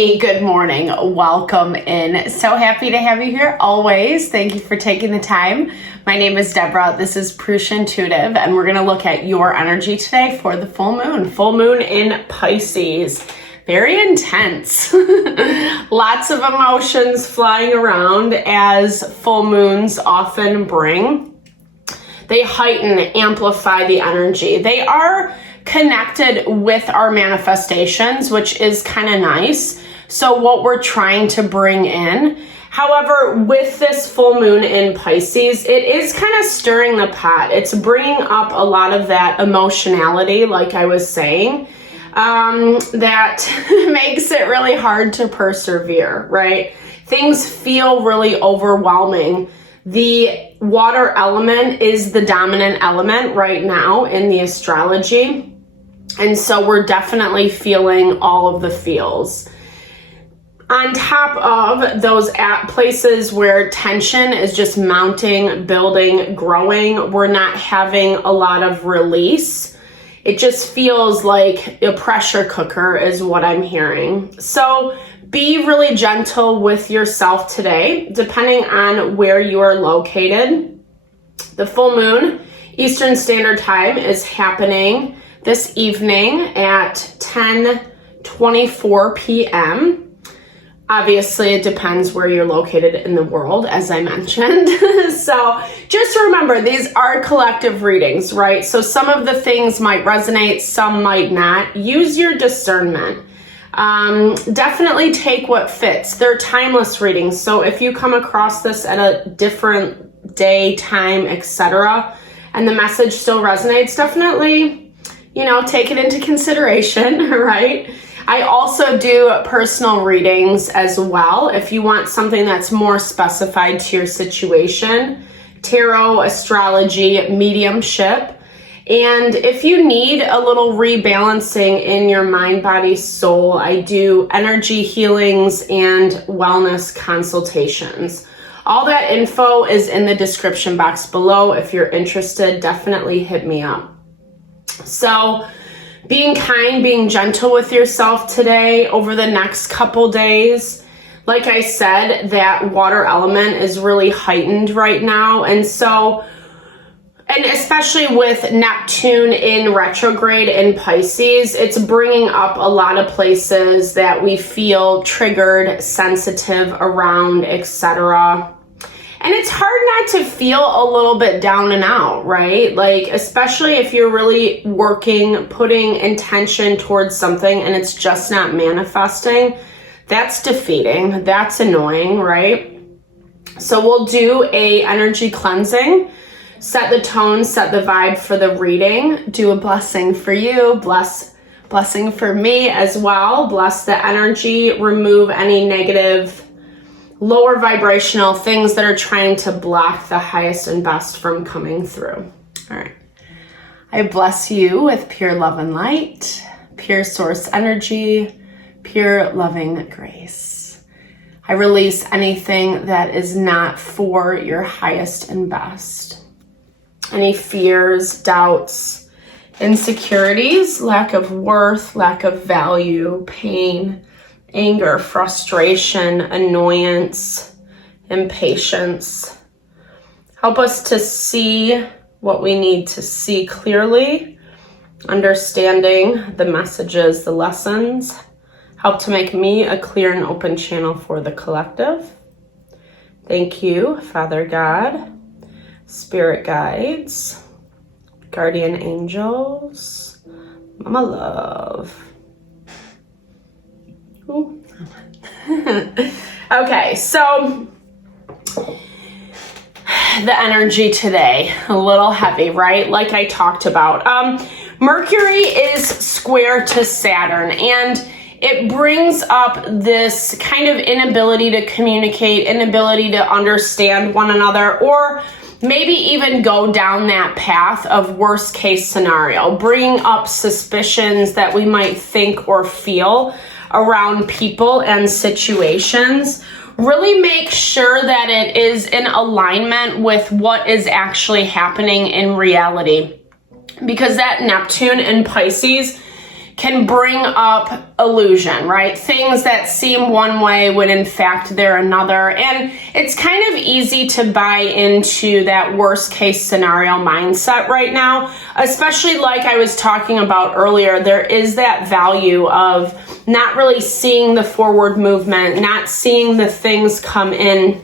Hey, good morning. Welcome in. So happy to have you here always. Thank you for taking the time. My name is Deborah. This is Purusha Intuitive, and we're going to look at your energy today for the full moon. Full moon in Pisces. Very intense. Lots of emotions flying around, as full moons often bring. They heighten, amplify the energy. They are connected with our manifestations, which is kind of nice. So what we're trying to bring in. However, with this full moon in Pisces, it is kind of stirring the pot. It's bringing up a lot of that emotionality, like I was saying, that makes it really hard to persevere, right? Things feel really overwhelming. The water element is the dominant element right now in the astrology. And so we're definitely feeling all of the feels. On top of those places where tension is just mounting, building, growing, we're not having a lot of release. It just feels like a pressure cooker is what I'm hearing. So be really gentle with yourself today, depending on where you are located. The full moon, Eastern Standard Time, is happening this evening at 10:24 p.m. Obviously, it depends where you're located in the world, as I mentioned. So just remember, these are collective readings, right? So some of the things might resonate, some might not. Use your discernment. Definitely take what fits. They're timeless readings. So if you come across this at a different day, time, etc., and the message still resonates, definitely, take it into consideration, right? I also do personal readings as well. If you want something that's more specified to your situation, tarot, astrology, mediumship. And if you need a little rebalancing in your mind, body, soul, I do energy healings and wellness consultations. All that info is in the description box below. If you're interested, definitely hit me up. So being kind, being gentle with yourself today over the next couple days. Like I said, that water element is really heightened right now. And especially with Neptune in retrograde in Pisces, it's bringing up a lot of places that we feel triggered, sensitive around, etc. And it's hard not to feel a little bit down and out, right? Like, especially if you're really working, putting intention towards something and it's just not manifesting, that's defeating, that's annoying, right? So we'll do a energy cleansing, set the tone, set the vibe for the reading, do a blessing for you, blessing for me as well, bless the energy, remove any negative, lower vibrational things that are trying to block the highest and best from coming through. All right. I bless you with pure love and light, pure source energy, pure loving grace. I release anything that is not for your highest and best. Any fears, doubts, insecurities, lack of worth, lack of value, pain, anger, frustration, annoyance, impatience. Help us to see what we need to see clearly, understanding the messages, the lessons. Help to make me a clear and open channel for the collective. Thank you, Father God, Spirit guides, guardian angels, Mama Love. Okay, so the energy today, a little heavy, right? Like I talked about. Mercury is square to Saturn, and it brings up this kind of inability to communicate, inability to understand one another, or maybe even go down that path of worst case scenario, bringing up suspicions that we might think or feel around people and situations. Really make sure that it is in alignment with what is actually happening in reality. Because that Neptune in Pisces can bring up illusion, right? Things that seem one way when in fact they're another. And it's kind of easy to buy into that worst case scenario mindset right now, especially like I was talking about earlier. There is that value of not really seeing the forward movement, not seeing the things come in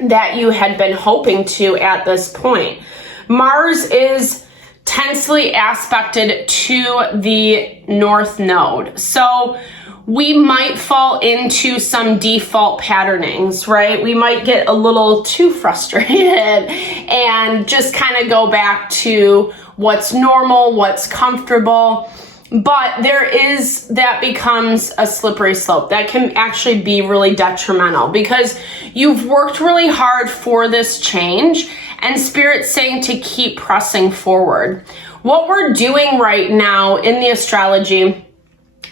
that you had been hoping to at this point. Mars is tensely aspected to the North Node. So we might fall into some default patternings, right? We might get a little too frustrated and just kind of go back to what's normal, what's comfortable. But that becomes a slippery slope that can actually be really detrimental because you've worked really hard for this change and Spirit's saying to keep pressing forward. What we're doing right now in the astrology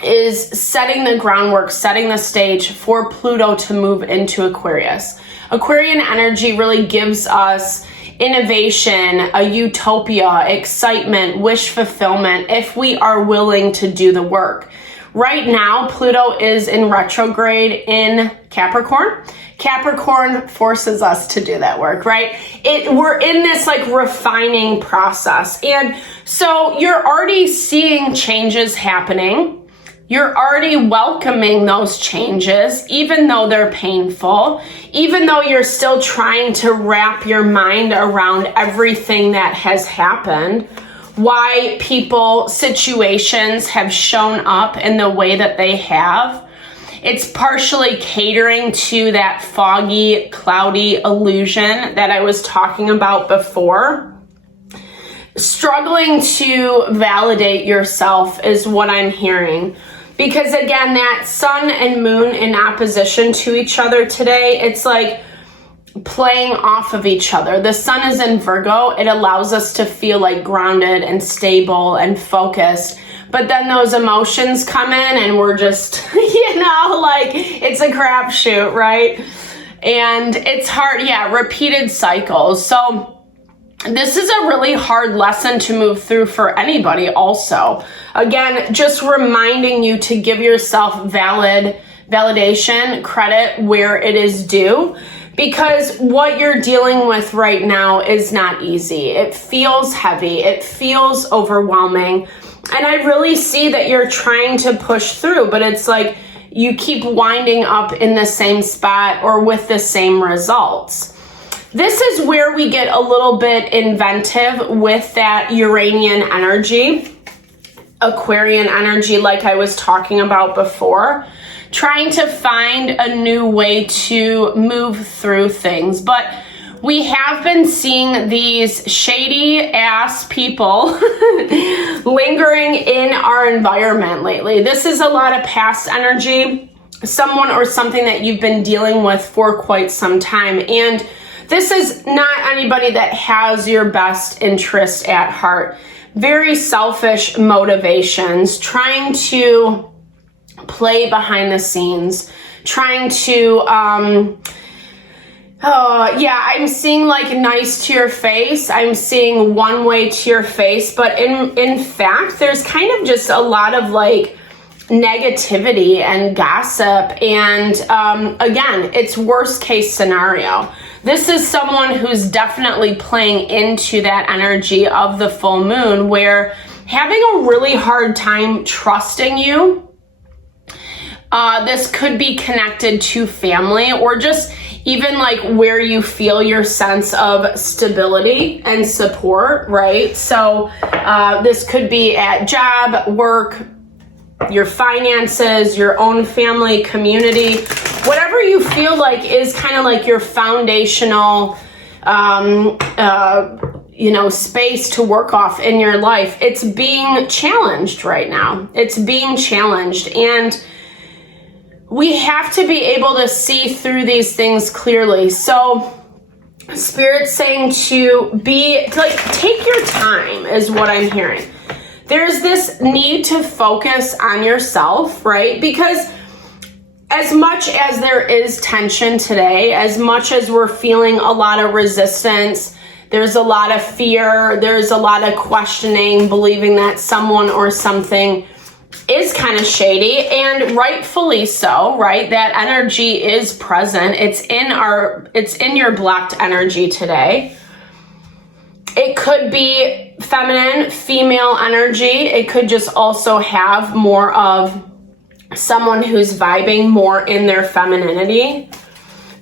is setting the groundwork, setting the stage for Pluto to move into Aquarius. Aquarian energy really gives us innovation, a utopia, excitement, wish fulfillment if we are willing to do the work. Right now, Pluto is in retrograde in Capricorn. Capricorn forces us to do that work, right? We're in this like refining process. And so you're already seeing changes happening. You're already welcoming those changes, even though they're painful, even though you're still trying to wrap your mind around everything that has happened, why people, situations have shown up in the way that they have. It's partially catering to that foggy, cloudy illusion that I was talking about before. Struggling to validate yourself is what I'm hearing. Because again, that sun and moon in opposition to each other today, it's like playing off of each other. The sun is in Virgo. It allows us to feel like grounded and stable and focused. But then those emotions come in and we're just, like it's a crapshoot, right? And it's hard, repeated cycles. So this is a really hard lesson to move through for anybody also. Again, just reminding you to give yourself validation, credit where it is due, because what you're dealing with right now is not easy. It feels heavy. It feels overwhelming. And I really see that you're trying to push through, but it's like you keep winding up in the same spot or with the same results. This is where we get a little bit inventive with that Uranian energy, Aquarian energy, like I was talking about before, trying to find a new way to move through things. But we have been seeing these shady ass people lingering in our environment lately. This is a lot of past energy, someone or something that you've been dealing with for quite some time. And this is not anybody that has your best interest at heart. Very selfish motivations, trying to play behind the scenes, trying to, I'm seeing like nice to your face. I'm seeing one way to your face, but in fact, there's kind of just a lot of like negativity and gossip. And again, it's worst case scenario. This is someone who's definitely playing into that energy of the full moon, where having a really hard time trusting you. This could be connected to family or just even like where you feel your sense of stability and support, right? So this could be at job, work, your finances, your own family, community, whatever you feel like is kind of like your foundational, space to work off in your life. It's being challenged right now. It's being challenged. And we have to be able to see through these things clearly. So Spirit's saying to take your time is what I'm hearing. There's this need to focus on yourself, right? Because as much as there is tension today, as much as we're feeling a lot of resistance, there's a lot of fear, there's a lot of questioning, believing that someone or something is kind of shady, and rightfully so, right? That energy is present. It's in your blocked energy today. It could be feminine, female energy. It could just also have more of someone who's vibing more in their femininity.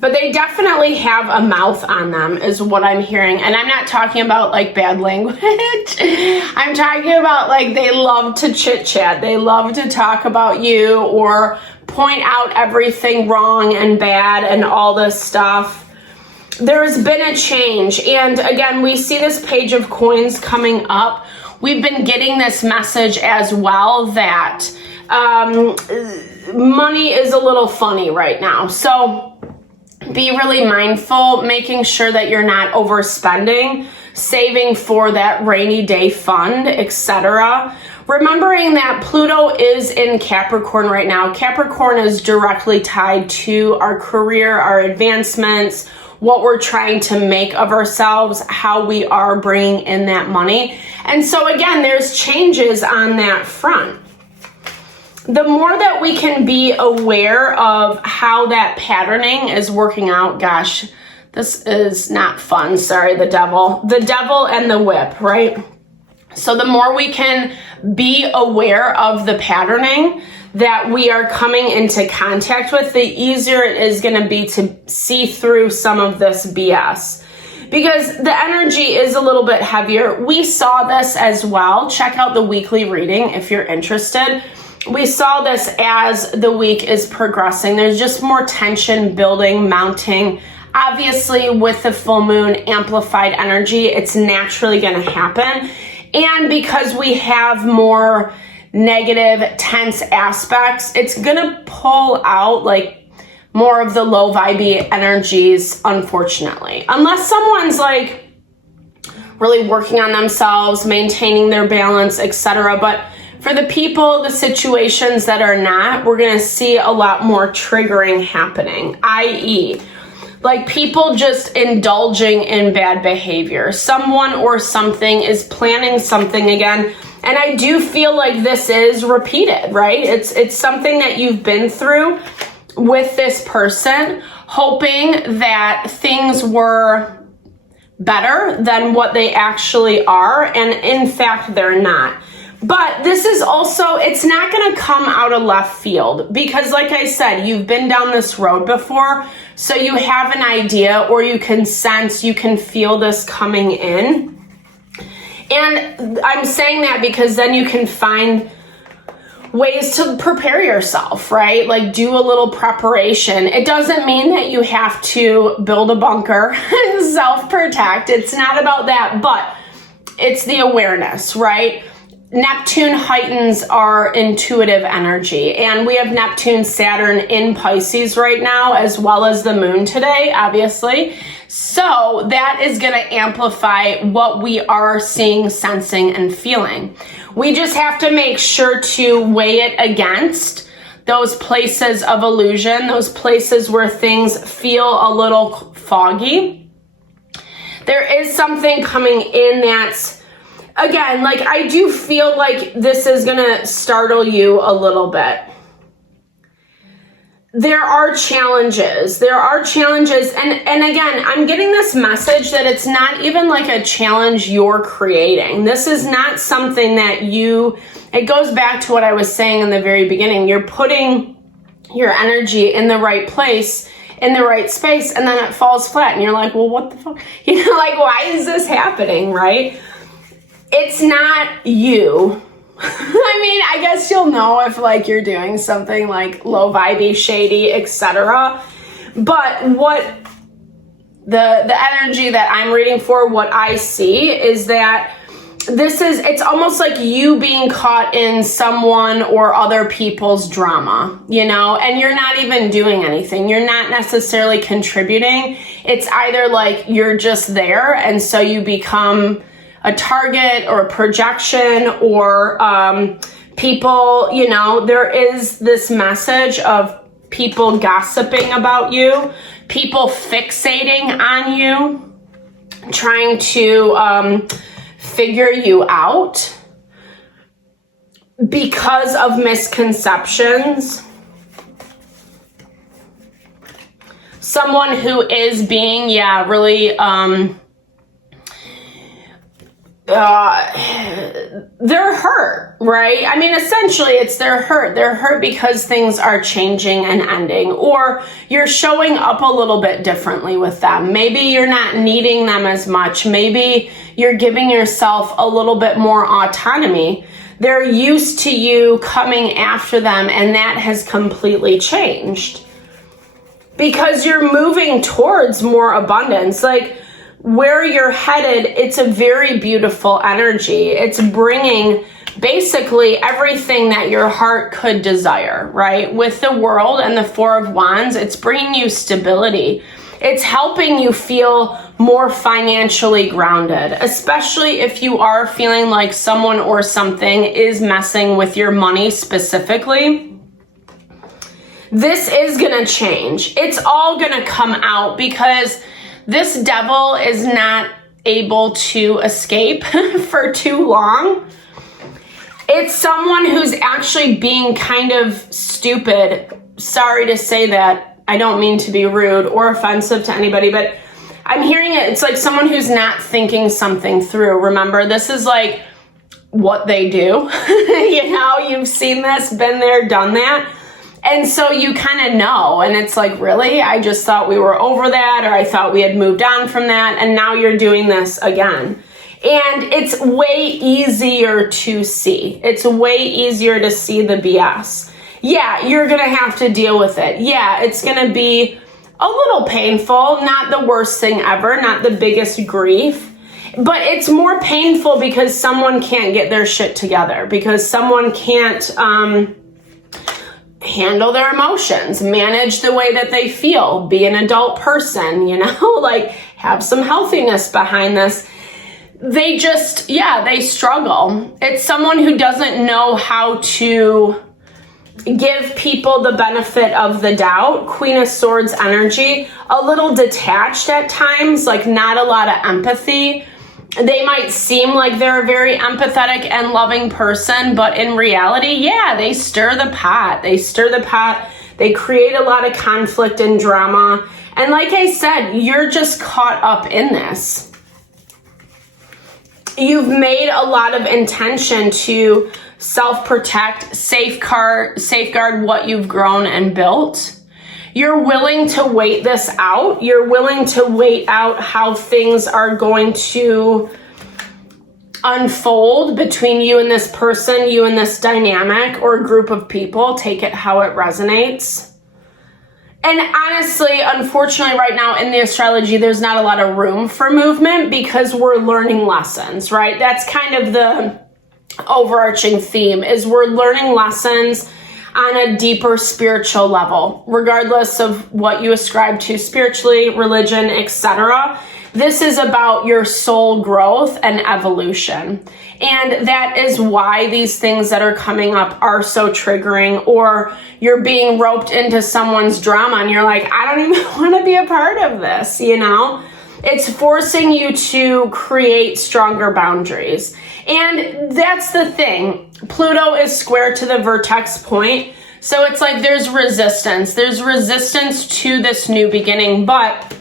But they definitely have a mouth on them is what I'm hearing. And I'm not talking about like bad language. I'm talking about like they love to chit chat. They love to talk about you or point out everything wrong and bad and all this stuff. There's been a change. And again, we see this Page of Coins coming up. We've been getting this message as well that money is a little funny right now. So be really mindful, making sure that you're not overspending, saving for that rainy day fund, etc. Remembering that Pluto is in Capricorn right now. Capricorn is directly tied to our career, our advancements, what we're trying to make of ourselves, how we are bringing in that money. And so again, there's changes on that front. The more that we can be aware of how that patterning is working out, gosh, this is not fun. Sorry, the devil and the whip, right? So the more we can be aware of the patterning that we are coming into contact with, the easier it is going to be to see through some of this BS. Because the energy is a little bit heavier. We saw this as well. Check out the weekly reading if you're interested. We saw this as the week is progressing. There's just more tension building, mounting. Obviously, with the full moon amplified energy, it's naturally going to happen. And because we have more negative, tense aspects, it's going to pull out like more of the low vibey energies, unfortunately. Unless someone's like really working on themselves, maintaining their balance, etc. But for the people, the situations that are not, we're going to see a lot more triggering happening, i.e., like people just indulging in bad behavior. Someone or something is planning something again. And I do feel like this is repeated, right? It's something that you've been through with this person, hoping that things were better than what they actually are. And in fact, they're not. But this is also, it's not going to come out of left field because like I said, you've been down this road before. So you have an idea or you can sense, you can feel this coming in. And I'm saying that because then you can find ways to prepare yourself, right? Like do a little preparation. It doesn't mean that you have to build a bunker and self-protect. It's not about that, but it's the awareness, right? Neptune heightens our intuitive energy, and we have Neptune, Saturn in Pisces right now, as well as the moon today, obviously. So that is going to amplify what we are seeing, sensing, and feeling. We just have to make sure to weigh it against those places of illusion, those places where things feel a little foggy. There is something coming in that's, again, like I do feel like this is going to startle you a little bit. There are challenges. And again, I'm getting this message that it's not even like a challenge you're creating. This is not something that it goes back to what I was saying in the very beginning. You're putting your energy in the right place, in the right space, and then it falls flat. And you're like, well, what the fuck? Like, why is this happening, right? It's not you. I mean, I guess you'll know if like you're doing something like low vibey, shady, etc. But what the energy that I'm reading for, what I see is that it's almost like you being caught in someone or other people's drama, and you're not even doing anything. You're not necessarily contributing. It's either like you're just there and so you become a target or a projection or people, there is this message of people gossiping about you, people fixating on you, trying to figure you out. because of misconceptions. Someone who is being, really, they're hurt, right? I mean, essentially it's they're hurt. They're hurt because things are changing and ending, or you're showing up a little bit differently with them. Maybe you're not needing them as much. Maybe you're giving yourself a little bit more autonomy. They're used to you coming after them, and that has completely changed because you're moving towards more abundance. Like, where you're headed, it's a very beautiful energy. It's bringing basically everything that your heart could desire, right? With the World and the Four of Wands, it's bringing you stability. It's helping you feel more financially grounded, especially if you are feeling like someone or something is messing with your money specifically. This is going to change. It's all going to come out because this devil is not able to escape for too long. It's someone who's actually being kind of stupid. Sorry to say that. I don't mean to be rude or offensive to anybody, but I'm hearing it. It's like someone who's not thinking something through. Remember, this is like what they do. You know, you've seen this, been there, done that. And so you kind of know, and it's like, really? I just thought we were over that, or I thought we had moved on from that, and now you're doing this again. And it's way easier to see. It's way easier to see the BS. Yeah, you're going to have to deal with it. Yeah, it's going to be a little painful, not the worst thing ever, not the biggest grief. But it's more painful because someone can't get their shit together, because someone can't handle their emotions, manage the way that they feel, be an adult person, you know, like have some healthiness behind this. They just, they struggle. It's someone who doesn't know how to give people the benefit of the doubt. Queen of Swords energy, a little detached at times, like not a lot of empathy. They might seem like they're a very empathetic and loving person, but in reality, they stir the pot. They stir the pot. They create a lot of conflict and drama. And like I said, you're just caught up in this. You've made a lot of intention to self-protect, safeguard what you've grown and built. You're willing to wait this out. You're willing to wait out how things are going to unfold between you and this person, you and this dynamic or group of people. Take it how it resonates. And honestly, unfortunately, right now in the astrology, there's not a lot of room for movement because we're learning lessons, right? That's kind of the overarching theme, is we're learning lessons on a deeper spiritual level, regardless of what you ascribe to spiritually, religion, etc. This is about your soul growth and evolution. And that is why these things that are coming up are so triggering, or you're being roped into someone's drama and you're like, I don't even want to be a part of this, you know? It's forcing you to create stronger boundaries. And that's the thing. Pluto is square to the vertex point. So it's like there's resistance. There's resistance to this new beginning. But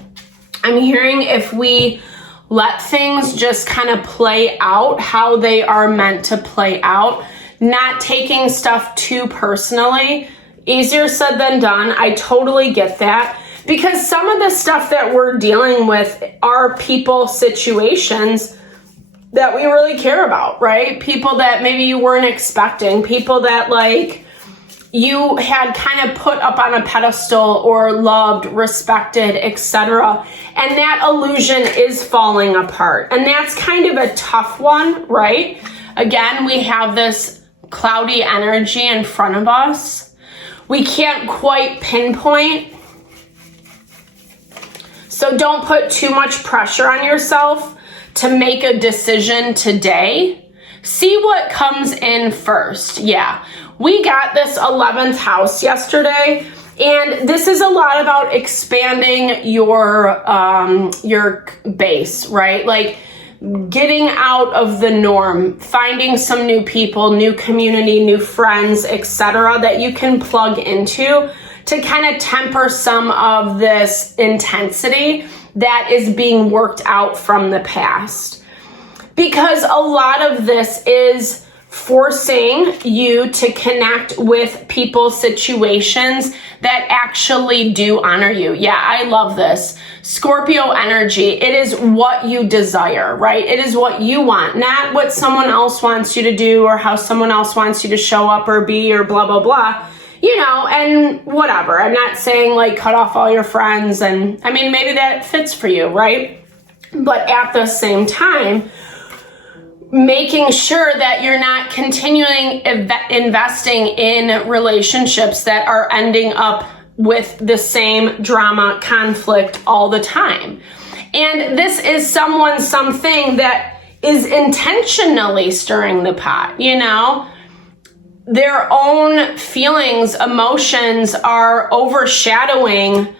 I'm hearing if we let things just kind of play out how they are meant to play out, not taking stuff too personally, easier said than done. I totally get that. Because some of the stuff that we're dealing with are people, situations that we really care about, right? People that maybe you weren't expecting, people that like you had kind of put up on a pedestal or loved, respected, etc. And that illusion is falling apart. And that's kind of a tough one, right? Again, we have this cloudy energy in front of us. We can't quite pinpoint. So don't put too much pressure on yourself to make a decision today. See what comes in first. Yeah, we got this 11th house yesterday, and this is a lot about expanding your base, right? Like getting out of the norm, finding some new people, new community, new friends, etc., that you can plug into to kind of temper some of this intensity that is being worked out from the past. Because a lot of this is forcing you to connect with people, situations that actually do honor you. Yeah, I love this. Scorpio energy, it is what you desire, right? It is what you want, not what someone else wants you to do or how someone else wants you to show up or be or blah, blah, blah. You know, and whatever. I'm not saying like cut off all your friends, and I mean, maybe that fits for you, right? But at the same time, making sure that you're not continuing investing in relationships that are ending up with the same drama, conflict all the time. And this is something that is intentionally stirring the pot, you know? Their own feelings, emotions are overshadowing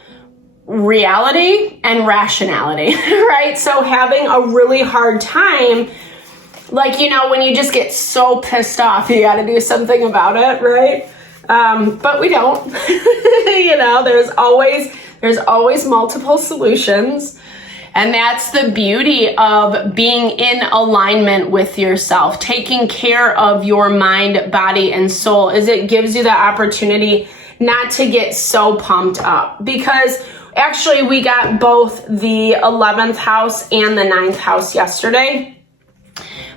reality and rationality, right? So having a really hard time, like, you know, when you just get so pissed off, you got to do something about it, right? But we don't. You know, there's always multiple solutions. And that's the beauty of being in alignment with yourself, taking care of your mind, body, and soul, is it gives you the opportunity not to get so pumped up. Because actually we got both the 11th house and the 9th house yesterday.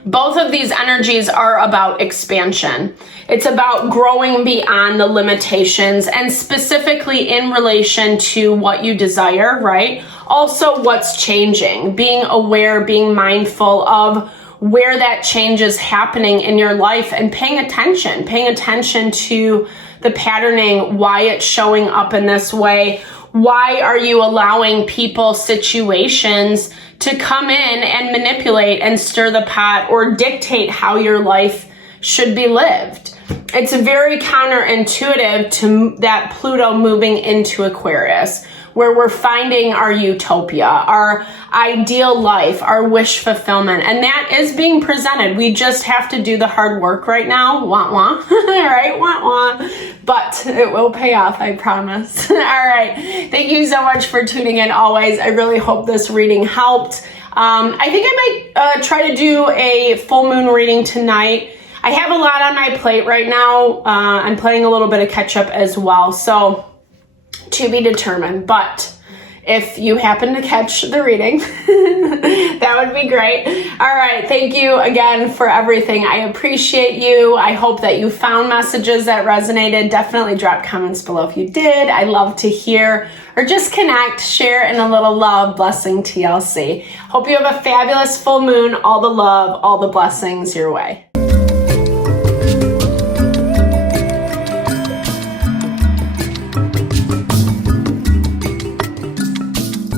Both of these energies are about expansion. It's about growing beyond the limitations, and specifically in relation to what you desire, right? Also what's changing, being aware, being mindful of where that change is happening in your life, and paying attention to the patterning, why it's showing up in this way. Why are you allowing people, situations to come in and manipulate and stir the pot or dictate how your life should be lived? It's very counterintuitive to that Pluto moving into Aquarius, where we're finding our utopia, our ideal life, our wish fulfillment. And that is being presented. We just have to do the hard work right now. Wah, wah. Right? Wah, wah. But it will pay off, I promise. All right. Thank you so much for tuning in always. I really hope this reading helped. I think I might try to do a full moon reading tonight. I have a lot on my plate right now. I'm playing a little bit of catch up as well. So to be determined, but if you happen to catch the reading, that would be great. All right. Thank you again for everything. I appreciate you. I hope that you found messages that resonated. Definitely drop comments below if you did. I love to hear or just connect, share, and a little love. Blessing TLC. Hope you have a fabulous full moon. All the love, all the blessings your way.